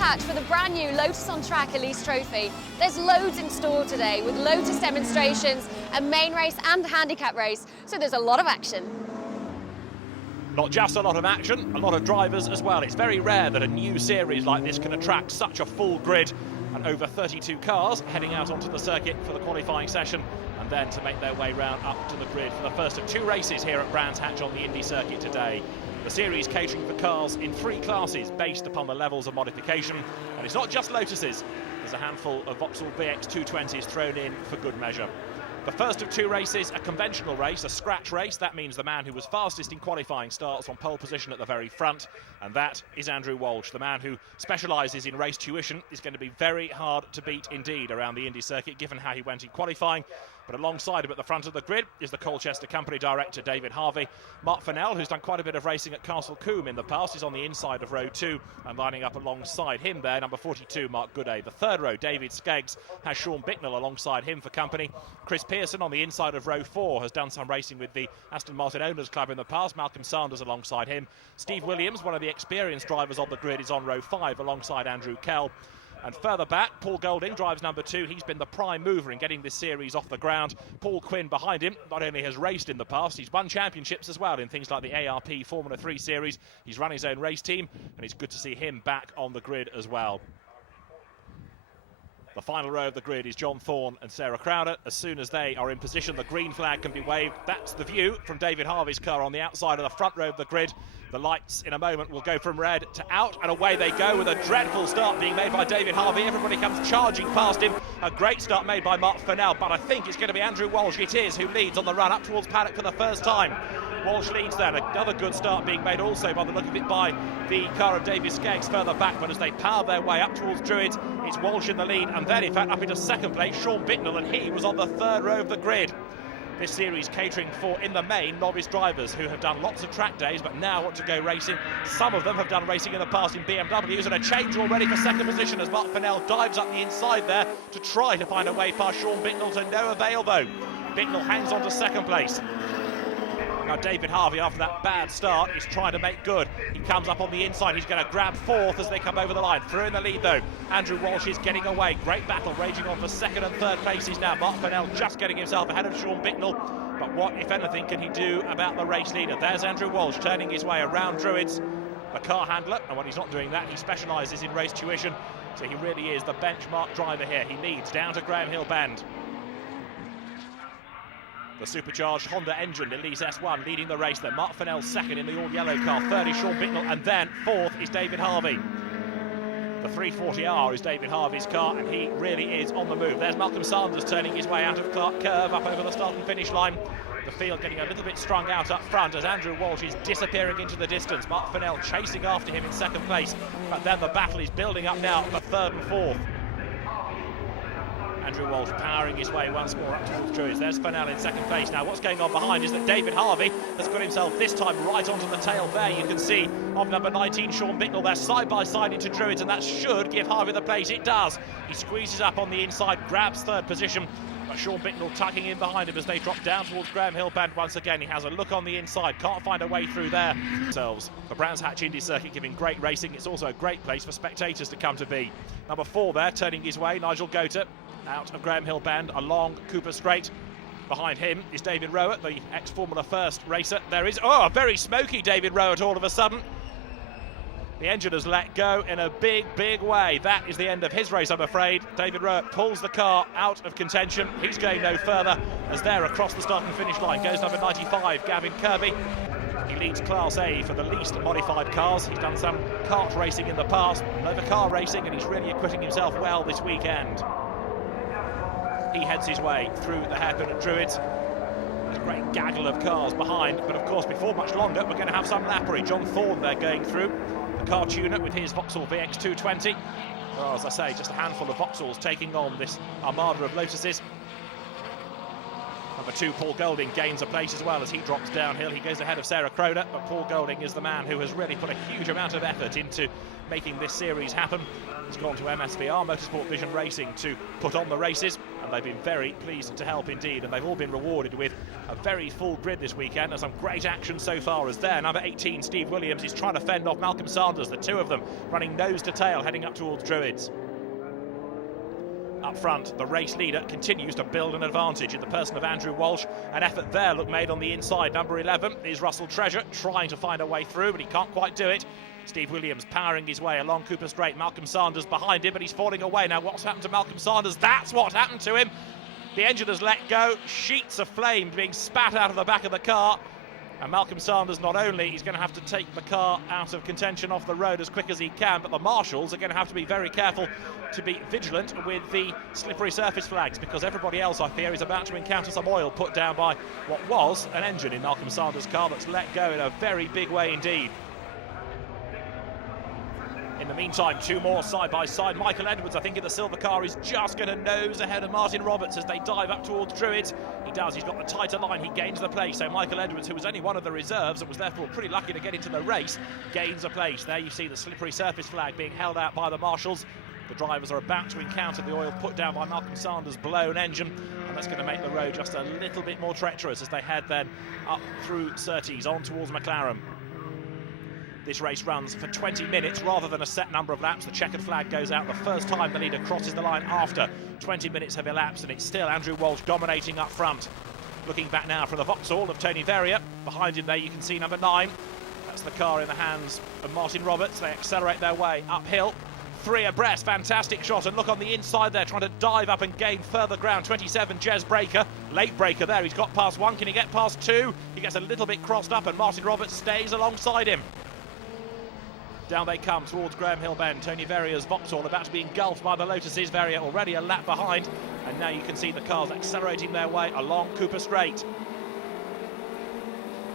Hatch for the brand new Lotus on Track Elise Trophy. There's loads in store today with Lotus demonstrations, a main race and a handicap race, so there's a lot of action. Not just a lot of action, a lot of drivers as well. It's very rare that a new series like this can attract such a full grid and over 32 cars heading out onto the circuit for the qualifying session and then to make their way round up to the grid for the first of two races here at Brands Hatch on the Indy circuit today. The series catering for cars in three classes based upon the levels of modification, and it's not just Lotuses. There's a handful of Vauxhall VX 220s thrown in for good measure. The first of two races, a conventional race, a scratch race. That means the man who was fastest in qualifying starts on pole position at the very front, and that is Andrew Walsh. The man who specialises in race tuition is going to be very hard to beat indeed around the Indy circuit, given how he went in qualifying. But alongside him at the front of the grid is the Colchester Company Director, David Harvey. Mark Fennell, who's done quite a bit of racing at Castle Combe in the past, is on the inside of row 2, and lining up alongside him there, number 42, Mark Gooday. The third row, David Skeggs, has Sean Bicknell alongside him for company. Chris Pearson on the inside of row 4 has done some racing with the Aston Martin Owners Club in the past. Malcolm Sanders alongside him. Steve Williams, one of the experienced drivers on the grid, is on row 5 alongside Andrew Kell. And further back, Paul Golding drives number 2. He's been the prime mover in getting this series off the ground. Paul Quinn behind him not only has raced in the past, he's won championships as well in things like the ARP Formula 3 series. He's run his own race team, and it's good to see him back on the grid as well. The final row of the grid is John Thorne and Sarah Crowder. As soon as they are in position, the green flag can be waved. That's the view from David Harvey's car on the outside of the front row of the grid. The lights in a moment will go from red to out, and away they go with a dreadful start being made by David Harvey. Everybody comes charging past him. A great start made by Mark Fennell, but I think it's going to be Andrew Walsh. It is, who leads on the run up towards paddock for the first time. Walsh leads then. Another good start being made also by the look of it by the car of David Skeggs further back, but as they power their way up towards Druids, it's Walsh in the lead, and then in fact up into second place Sean Bicknell, and he was on the third row of the grid. This series catering for, in the main, novice drivers who have done lots of track days but now want to go racing. Some of them have done racing in the past in BMWs, and a change already for second position as Mark Fennell dives up the inside there to try to find a way past Sean Bicknell, to no avail though. Bicknell hangs on to second place. Now David Harvey, after that bad start, is trying to make good. He comes up on the inside, he's going to grab fourth as they come over the line. Through in the lead though, Andrew Walsh is getting away. Great battle raging on for second and third places now. Mark Fennell just getting himself ahead of Sean Bicknell. But what, if anything, can he do about the race leader? There's Andrew Walsh turning his way around Druids, the car handler, and when he's not doing that, he specialises in race tuition. So he really is the benchmark driver here. He leads down to Graham Hill Bend. The supercharged Honda engine, Elise S1, leading the race there. Mark Fennell second in the all-yellow car. Third is Sean Bicknell, and then fourth is David Harvey. The 340R is David Harvey's car, and he really is on the move. There's Malcolm Sanders turning his way out of Clark Curve up over the start and finish line. The field getting a little bit strung out up front as Andrew Walsh is disappearing into the distance. Mark Fennell chasing after him in second place, but then the battle is building up now for third and fourth. Andrew Walsh powering his way once more up towards Druids. There's Fennell in second place. Now what's going on behind is that David Harvey has got himself this time right onto the tail there. You can see of number 19 Sean Bicknell there side by side into Druids, and that should give Harvey the place. It does. He squeezes up on the inside, grabs third position, but Sean Bicknell tucking in behind him as they drop down towards Graham Hill Bend once again. He has a look on the inside, can't find a way through there. Themselves. The Brands Hatch Indy circuit giving great racing. It's also a great place for spectators to come to be. Number 4 there turning his way, Nigel Gota, out of Graham Hill Bend along Cooper Straight. Behind him is David Rowett, the ex-Formula First racer. There is, a very smoky David Rowett all of a sudden. The engine has let go in a big, big way. That is the end of his race, I'm afraid. David Rowett pulls the car out of contention. He's going no further as there across the start and finish line goes number 95, Gavin Kirby. He leads Class A for the least modified cars. He's done some kart racing in the past, over car racing, and he's really acquitting himself well this weekend. He heads his way through the hairpin at Druids. There's a great gaggle of cars behind, but of course before much longer we're going to have some lappery. John Thorne there going through, the car tuner with his Vauxhall VX 220. Well, as I say, just a handful of Vauxhalls taking on this armada of Lotuses. Number 2, Paul Golding, gains a place as well as he drops downhill. He goes ahead of Sarah Crowder, but Paul Golding is the man who has really put a huge amount of effort into making this series happen. He's gone to MSVR, Motorsport Vision Racing, to put on the races, and and they've been very pleased to help indeed, and they've all been rewarded with a very full grid this weekend. There's some great action so far as there. Number 18, Steve Williams, is trying to fend off Malcolm Sanders, the two of them running nose to tail, heading up towards Druids. Up front, the race leader continues to build an advantage in the person of Andrew Walsh. An effort there made on the inside. Number 11 is Russell Treasure, trying to find a way through, but he can't quite do it. Steve Williams powering his way along Cooper Straight. Malcolm Sanders behind him, but he's falling away. Now, what's happened to Malcolm Sanders? That's what happened to him. The engine has let go. Sheets of flame being spat out of the back of the car. And Malcolm Sanders, not only he's going to have to take the car out of contention off the road as quick as he can, but the marshals are going to have to be very careful to be vigilant with the slippery surface flags, because everybody else, I fear, is about to encounter some oil put down by what was an engine in Malcolm Sanders' car that's let go in a very big way indeed. In the meantime, two more side by side. Michael Edwards, I think, in the silver car is just going to nose ahead of Martin Roberts as they dive up towards Druids. He does, he's got the tighter line, he gains the place. So Michael Edwards, who was only one of the reserves and was therefore pretty lucky to get into the race, gains a place. There you see the slippery surface flag being held out by the marshals. The drivers are about to encounter the oil put down by Malcolm Sanders' blown engine, and that's going to make the road just a little bit more treacherous as they head then up through Surtees on towards McLaren. This race runs for 20 minutes rather than a set number of laps. The checkered flag goes out the first time the leader crosses the line after 20 minutes have elapsed, and it's still Andrew Walsh dominating up front. Looking back now from the Vauxhall of Tony Verrier. Behind him there you can see number 9. That's the car in the hands of Martin Roberts. They accelerate their way uphill. 3 abreast, fantastic shot, and look on the inside there, trying to dive up and gain further ground. 27, Jez Breaker, late breaker there. He's got past 1, can he get past 2? He gets a little bit crossed up, and Martin Roberts stays alongside him. Down they come towards Graham Hill Bend. Tony Verrier's Vauxhall about to be engulfed by the Lotus's. Verrier already a lap behind, and now you can see the cars accelerating their way along Cooper Straight.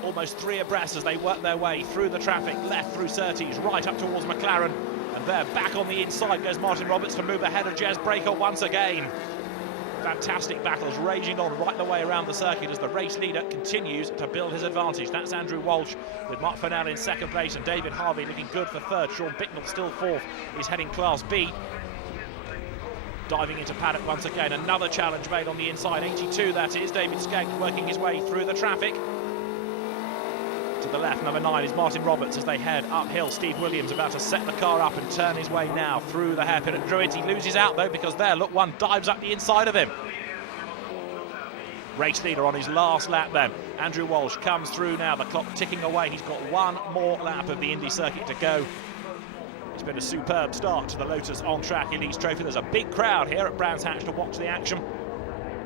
Almost 3 abreast as they work their way through the traffic, left through Surtees, right up towards McLaren, and there back on the inside goes Martin Roberts to move ahead of Jez Breaker once again. Fantastic battles raging on right the way around the circuit as the race leader continues to build his advantage. That's Andrew Walsh with Mark Fennell in second place and David Harvey looking good for third. Sean Bicknell still fourth. He's heading Class B. Diving into paddock once again. Another challenge made on the inside. 82 that is. David Skeggs working his way through the traffic. To the left, number 9 is Martin Roberts as they head uphill. Steve Williams about to set the car up and turn his way now through the hairpin at Druids. He loses out though because there, look, one dives up the inside of him. Race leader on his last lap then. Andrew Walsh comes through now, the clock ticking away. He's got one more lap of the Indy circuit to go. It's been a superb start to the Lotus on-track Elise Trophy. There's a big crowd here at Brands Hatch to watch the action.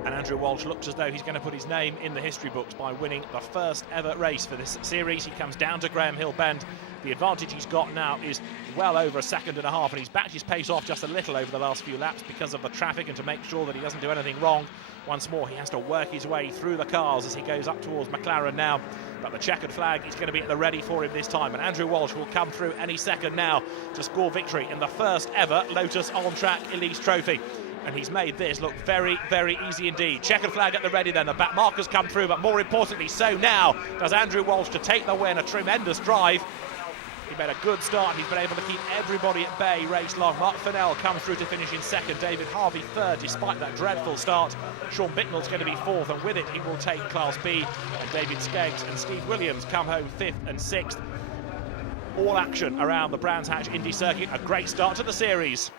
And Andrew Walsh looks as though he's going to put his name in the history books by winning the first ever race for this series. He comes down to Graham Hill Bend. The advantage he's got now is well over a second and a half, and he's backed his pace off just a little over the last few laps because of the traffic and to make sure that he doesn't do anything wrong. Once more, he has to work his way through the cars as he goes up towards McLaren now. But the checkered flag is going to be at the ready for him this time, and Andrew Walsh will come through any second now to score victory in the first ever Lotus on-track Elise Trophy. And he's made this look very, very easy indeed. Checkered flag at the ready then. The back markers come through, but more importantly, so now does Andrew Walsh to take the win. A tremendous drive. He made a good start. He's been able to keep everybody at bay race long. Mark Fennell comes through to finish in second. David Harvey third, despite that dreadful start. Sean Bicknell's going to be fourth, and with it, he will take Class B. And David Skeggs and Steve Williams come home fifth and sixth. All action around the Brands Hatch Indy circuit. A great start to the series.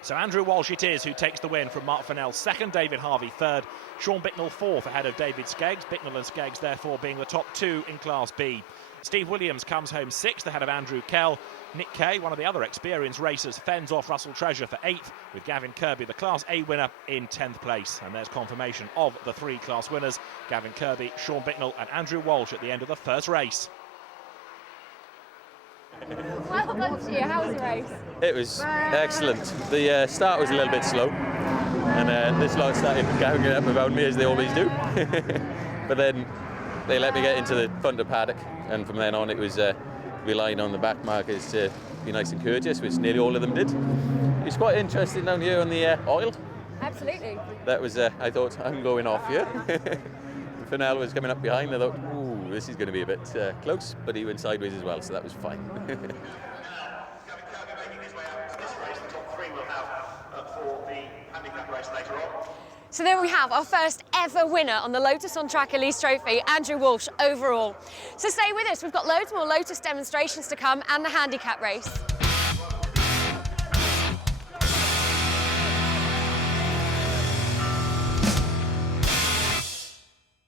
So Andrew Walsh it is who takes the win from Mark Fennell second, David Harvey third, Sean Bicknell fourth ahead of David Skeggs. Bicknell and Skeggs therefore being the top 2 in Class B. Steve Williams comes home 6th ahead of Andrew Kell. Nick Kay, one of the other experienced racers, fends off Russell Treasure for 8th, with Gavin Kirby, the Class A winner, in 10th place. And there's confirmation of the 3 class winners, Gavin Kirby, Sean Bicknell and Andrew Walsh at the end of the first race. Well done to you. How was the race? It was excellent. The start was a little bit slow, and this lot started ganging up around me as they always do. But then they let me get into the front of paddock, and from then on it was relying on the back markers to be nice and courteous, which nearly all of them did. It's quite interesting down here on the oil. Absolutely. That was, I thought, I'm going off here. Fennell was coming up behind. I thought, ooh, this is going to be a bit close, but he went sideways as well, so that was fine. For the handicap race So there we have our first ever winner on the Lotus on Track Elise Trophy, Andrew Walsh overall. So stay with us, we've got loads more Lotus demonstrations to come and the handicap race.